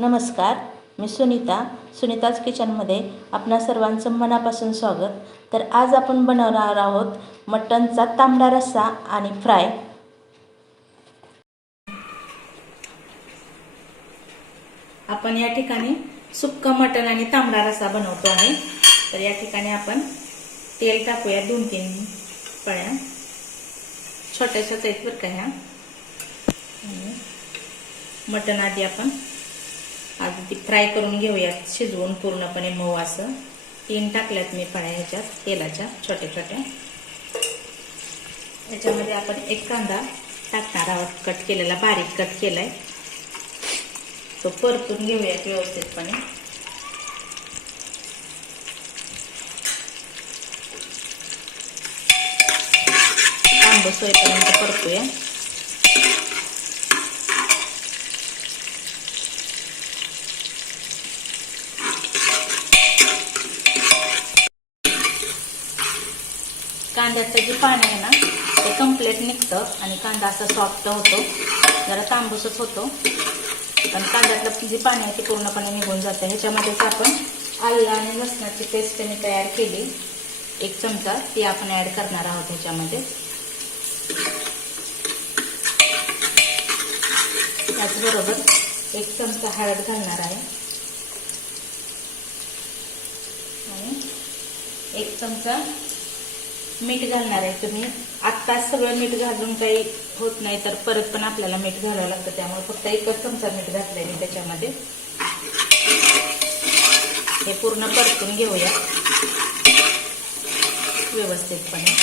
नमस्कार, मी सुनीताज किचनमध्ये आपणा सर्वांचं मनापासून स्वागत। तर आज आपण बनवणार आहोत मटणचा तांबडा रस्सा आणि फ्राय। आपण या ठिकाणी सुक्का मटण आणि तांबडा रस्सा बनवतो आहे। तर या ठिकाणी आपण तेल टाकूया 2-3 पळ्या, छोट्याशाच आहेत बरं का ह्या। मटण आधी आपण आधी फ्राय करून घेऊया, शिजवून पूर्णपणे मऊ असं। 3 टाकल्यात मी पळ्या ह्याच्यात तेलाच्या छोट्या छोट्या। याच्यामध्ये आपण 1 कांदा टाकणार आहोत, कट केलेला, बारीक कट केलाय। तो परतून घेऊया व्यवस्थितपणे। तांबूस होईपर्यंत परतूया। कांद्याचं जे पाणी आहे ना ते कंप्लीट निघतं आणि कांदा असा सॉफ्ट होतो। जरा तांबूसच होतो पण कांद्यातलं जे पाणी आहे ते पूर्णपणे निघून जातं। ह्याच्यामध्येच आपण आलं आणि लसणाची पेस्ट मी तयार केली 1 चमचा, ती आपण ऍड करणार आहोत ह्याच्यामध्ये। त्याचबरोबर 1 चमचा हळद घालणार आहे आणि 1 चमचा मीठ घालणार आहे। तुम्ही आत्ताच सगळं मीठ घालून काही होत नाही, तर परत पण आपल्याला मीठ घालावं लागतं, त्यामुळे फक्त 1 चमचा मीठ घातलंय मी त्याच्यामध्ये। हे पूर्ण परतून घेऊया व्यवस्थितपणे।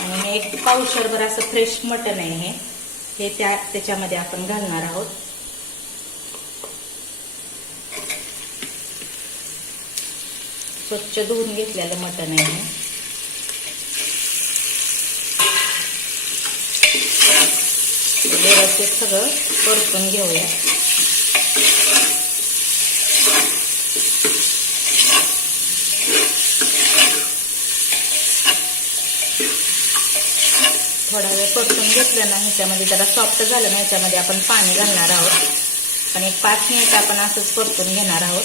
आणि हे 1 पावशेरभर असं फ्रेश मटण आहे हे त्याच्यामध्ये आपण घालणार आहोत। स्वच्छ धुवून घेतलेलं मटण आहे हे। व्यवस्थित सगळं परतून घेऊया। थोडा वेळ परतून घेतलं ना, ह्याच्यामध्ये जरा सॉफ्ट झालं ना, ह्याच्यामध्ये आपण पाणी घालणार आहोत। पण 5 मिनिट आपण असंच परतून घेणार आहोत।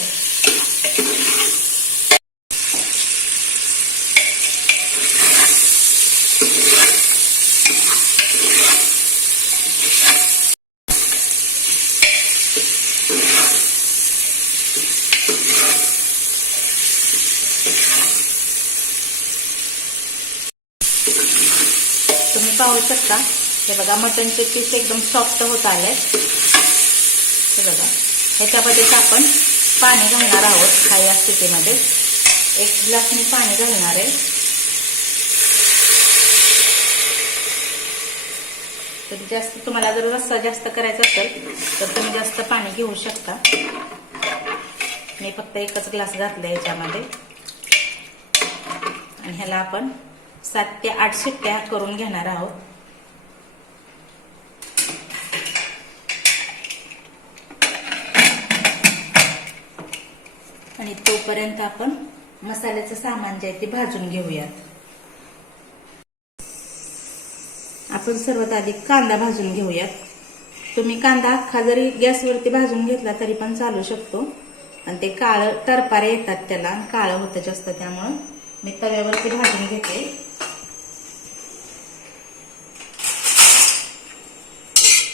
तुम्ही पाहू शकता, हे बघा मटणचे पीस एकदम सॉफ्ट होत आले। हे बघा, ह्याच्यामध्येच आपण पाणी घालणार आहोत। या स्थितीमध्ये 1 ग्लास मी पाणी घालणार आहे। तर जास्त तुम्हाला जर रस्सा जास्त करायचा असेल तर तुम्ही जास्त पाणी घेऊ शकता। मी फक्त 1च ग्लास घातला ह्याच्यामध्ये आणि ह्याला आपण 7 ते 8 शिट्ट्या करून घेणार आहोत। आणि तोपर्यंत आपण मसाल्याचं सामान जे आहे ते भाजून घेऊयात। आपण सर्वात आधी कांदा भाजून घेऊयात। तुम्ही कांदा अख्खा जरी गॅसवरती भाजून घेतला तरी पण चालू शकतो, आणि ते काळं टरपारे येतात त्याला, काळं होतं जास्त, त्यामुळे मी तव्यावरती भाजून घेते।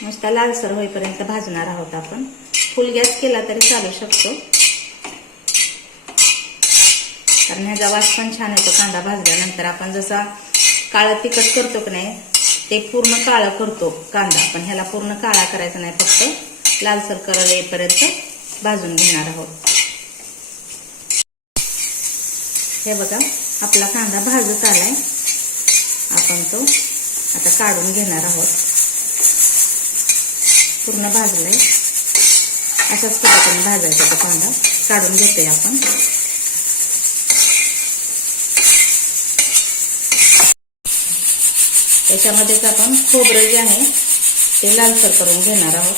नुसता लालसर होईपर्यंत भाजणार आहोत आपण। फुल गॅस केला तरी चालू शकतो, कारण ह्याचा वास पण छान येतो कांदा भाजल्यानंतर। आपण जसा काळं तिखट करतो की नाही, ते पूर्ण काळं करतो कांदा, पण ह्याला पूर्ण काळा करायचा नाही, फक्त लालसर कलर येईपर्यंत भाजून घेणार आहोत। हे बघा, आपला कांदा भाजत आलाय, आपण तो आता काढून घेणार आहोत। पूर्ण भाजलाय, अशाच पद्धतीने भाजायचा तो कांदा। काढून घेतोय आपण। त्याच्यामध्येच आपण खोबरं जे आहे ते लालसर करून घेणार आहोत।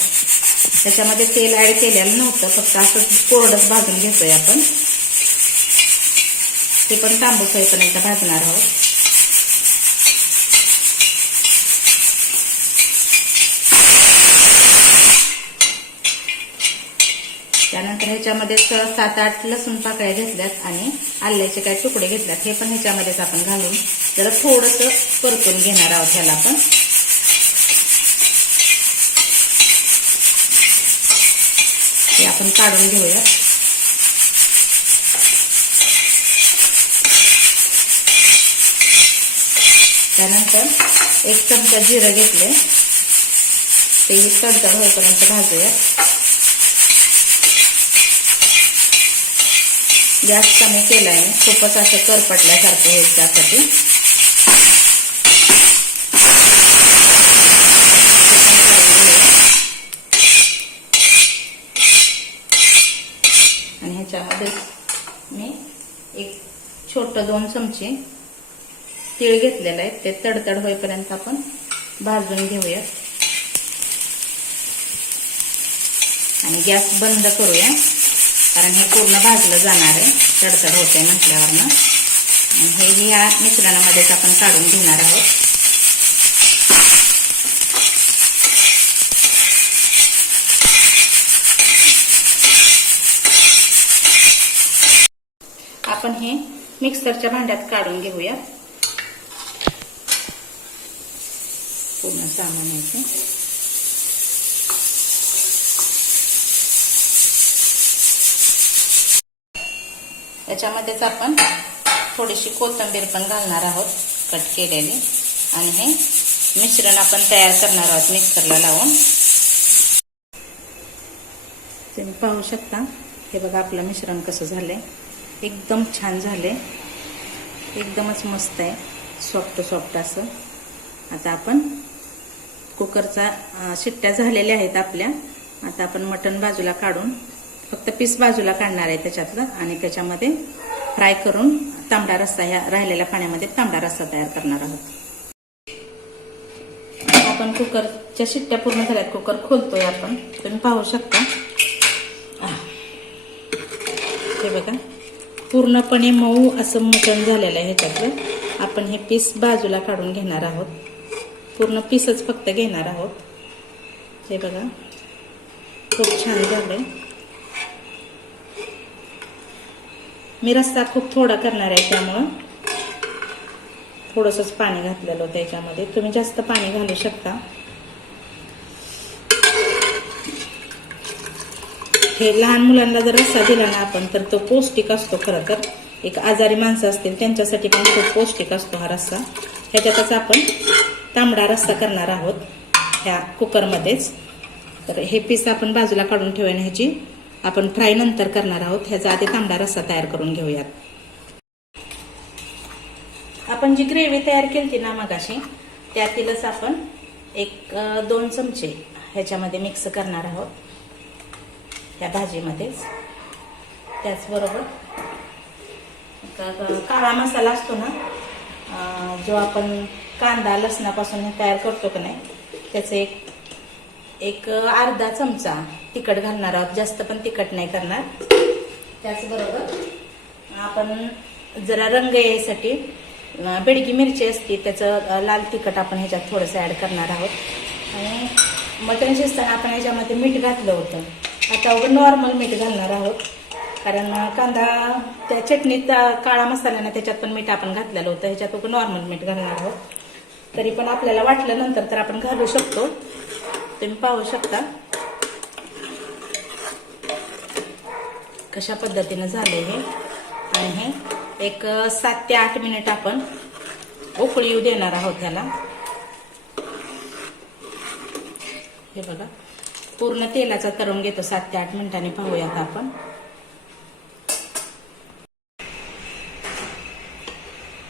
त्याच्यामध्ये तेल ऍड केलेलं नव्हतं, फक्त असंच कोरडंच भाजून घेतोय आपण। ते पण तांबूस होईपर्यंत भाजणार आहोत। त्यानंतर ह्याच्यामध्ये 7-8 लसूण पाकळ्या घेतल्यात आणि आल्याचे काही तुकडे घेतल्यात, हे पण ह्याच्यामध्येच आपण घालून जरा थोडंसं परतून घेणार आहोत ह्याला आपण. हे आपण काढून घेऊया. त्यानंतर 1 चमचा जिरं घेतले, ते तडतड होईपर्यंत भाजूया. गॅस कमी केलाय मी, खूपच असं करपटल्यासारखं होईल त्यासाठी. आणि ह्याच्यामध्ये मी एक छोटं 2 चमचे तीळ घेतलेलं आहे, ते तडतड होईपर्यंत आपण भाजून घेऊया. आणि गॅस बंद करूया, कारण हे पूर्ण भाजलं जाणार आहे, तडतड होते म्हटल्यावरनं. हे या मिश्रणामध्येच आपण काढून घेणार आहोत. आपण हे मिक्सरच्या भांड्यात काढून घेऊया पूर्ण सामान याचे. याच्यामध्येच आपण थोडीशी कोथिंबीर पण घालणार आहोत कट केलेली. आणि हे मिश्रण आपण तयार करणार आहोत मिक्सरला लावून. तुम्ही पाहू शकता, हे बघा आपलं मिश्रण कसं झालंय, एकदम छान झालंय, एकदमच मस्त आहे, सॉफ्ट असं. आता आपण कुकरचा शिट्ट्या झालेल्या आहेत आपल्या. आता आपण मटण बाजूला काढून फक्त पीस बाजूला काढणार आहे त्याच्यातलं, आणि त्याच्यामध्ये फ्राय करून तांबडा रस्सा, ह्या राहिलेल्या पाण्यामध्ये तांबडा रस्सा तयार करणार आहोत. आपण कुकरच्या शिट्ट्या पूर्ण झाल्यात, कुकर खोलतोय आपण. तुम्ही पाहू शकता, हे बघा पूर्णपणे मऊ असं मटण झालेलं आहे. ह्याच्यातलं आपण हे पीस बाजूला काढून घेणार आहोत, पूर्ण पीसच फक्त घेणार आहोत. हे बघा खूप छान झालंय. मी रस्सा खूप थोडा करणार आहे, त्यामुळं थोडंसंच पाणी घातलेलं होतं याच्यामध्ये. तुम्ही जास्त पाणी घालू शकता. हे लहान मुलांना जर रस्सा दिला ना आपण, तर तो पौष्टिक असतो. खरं तर एक आजारी माणसं असतील त्यांच्यासाठी पण खूप पौष्टिक असतो हा रस्सा. ह्याच्यातच आपण तांबडा रस्सा करणार आहोत ह्या कुकरमध्येच. तर हे पीस आपण बाजूला काढून ठेवूया, ह्याची आपण फ्राय नंतर करणार आहोत. ह्याचा आधी तांबडा रस्सा तयार करून घेऊयात. आपण जी ग्रेव्ही तयार केली ना मगाशी, त्यातीलच आपण 1-2 चमचे ह्याच्यामध्ये मिक्स करणार आहोत त्या भाजीमध्येच. त्याचबरोबर काळा मसाला असतो ना, जो आपण कांदा लसणापासून तयार करतो का नाही, त्याचे एक अर्धा चमचा तिखट घालणार आहोत. जास्त पण तिखट नाही करणार. त्याचबरोबर आपण जरा रंग यायसाठी बेडगी मिरची असते, त्याचं लाल तिखट आपण ह्याच्यात थोडंसं ॲड करणार आहोत. आणि मटण शिजताना आपण ह्याच्यामध्ये मीठ घातलं होतं, आता नॉर्मल मीठ घालणार आहोत. कारण कांदा त्या चटणीत काळा मसाल्यानं त्याच्यात पण मीठ आपण घातलेलं होतं, ह्याच्यात नॉर्मल मीठ घालणार आहोत. तरी पण आपल्याला वाटलं नंतर तर आपण घालू शकतो. तुम्ही पाहू शकता कशा पद्धतीने झाले हे. आणि हे एक 7 ते 8 मिनिट आपण उकळी येऊ देणार आहोत ह्याला. हे बघा पूर्ण तेलाचा करून घेतो 7 ते 8 मिनिटांनी. पाहूयात आपण.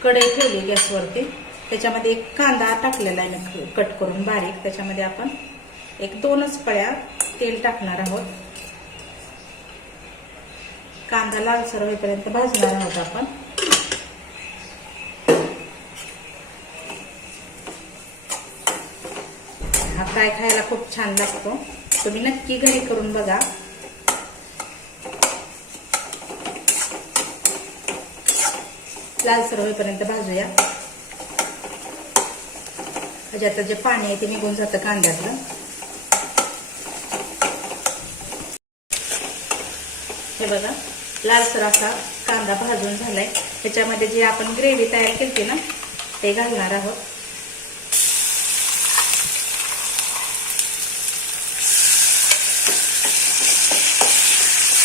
कढई ठेवली गॅसवरती, त्याच्यामध्ये एक कांदा टाकलेला आहे कट करून बारीक. त्याच्यामध्ये आपण 1-2च पळ्या तेल टाकणार आहोत. कांदा लालसर होईपर्यंत भाजणार आहोत आपण. हा फ्राय खायला खूप छान लागतो, तुम्ही नक्की घरी करून बघा. लालसर होईपर्यंत भाजूया. ह्याच्यात जे पाणी आहे ते निघून जातं कांद्यातलं. हे बघा लालसर असा कांदा भाजून झालाय. त्याच्यामध्ये जे आपण ग्रेव्ही तयार केली ना ते घालणार आहोत.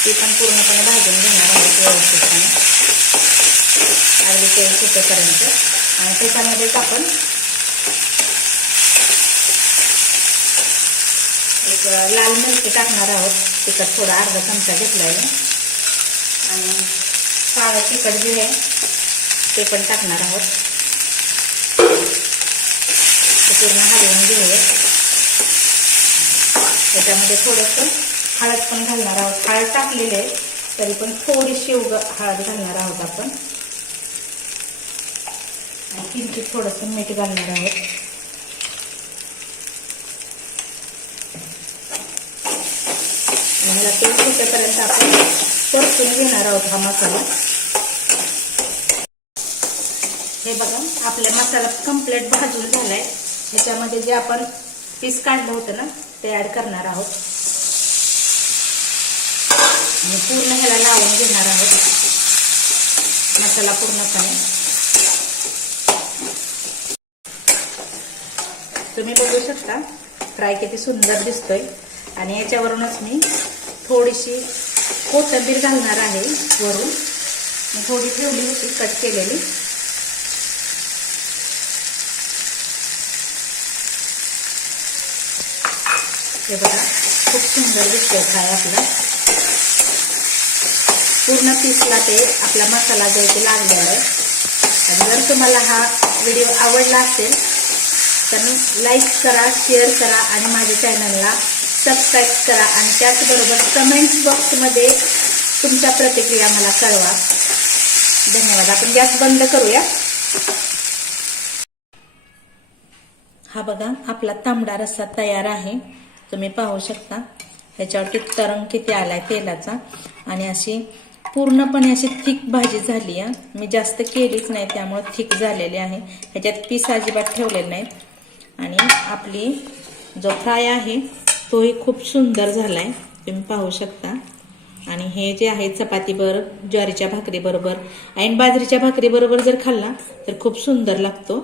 ती पण पूर्णपणे भाजून घेणार आहोत व्यवस्थितपणे अगदी तेल सुटेपर्यंत. आणि त्याच्यामध्येच आपण एक लाल मिरची टाकणार आहोत. तिखट थोडा अर्धा चमचा घेतलाय आणि काळं तिखट जे आहे ते पण टाकणार आहोत. ते पूर्ण हलवून घेऊया. त्याच्यामध्ये थोडंसं हळद पण घालणार आहोत. हळद टाकलेली आहे तरी पण थोडीशी हळद घालणार आहोत आपण. आणि किंचित थोडंसं मीठ घालणार आहोत. मला तेल सुटेपर्यंत आपण परतून घेणार आहोत हा मसाला. हे बघा आपला मसाला कंप्लीट भाजून झालाय. ह्याच्यामध्ये जे आपण पीस काढलं होतं ना ते ऍड करणार आहोत आणि पूर्ण ह्याला लावून घेणार आहोत मसाला पूर्णपणे. तुम्ही बघू शकता फ्राय किती सुंदर दिसतोय. आणि याच्यावरूनच मी थोडीशी कोथिंबीर घालणार आहे वरून. मी थोडी ठेवली होती कट केलेली. हे बघा खूप सुंदर दिसतोय फ्राय आपला. पूर्ण पीसला ते आपला मसाला जो ते लागलेला आहे. आणि जर तुम्हाला हा व्हिडिओ आवडला असेल तर लाईक करा, शेअर करा आणि माझ्या चॅनलला सबस्क्राईब करा. आणि त्याचबरोबर कमेंट्स बॉक्समध्ये तुमच्या प्रतिक्रिया मला कळवा. धन्यवाद. आपण गॅस बंद करूया. हा बघा आपला तांबडा रस्सा तयार आहे. तुम्ही पाहू शकता ह्याच्यावरती तरंग किती आलाय तेलाचा. आणि अशी पूर्णपणे अशी थिक भाजी झाली आहे. मी जास्त केलीच नाही त्यामुळे थिक झालेली आहे. ह्याच्यात पीस अजिबात ठेवलेले नाहीत. आणि आपली जो फ्राय आहे तोही खूप सुंदर झालाय तुम्ही पाहू शकता. आणि हे जे आहे चपातीवर, ज्वारीच्या भाकरी बरोबर आणि बाजरीच्या भाकरी बरोबर जर खाल्ला तर खूप सुंदर लागतो.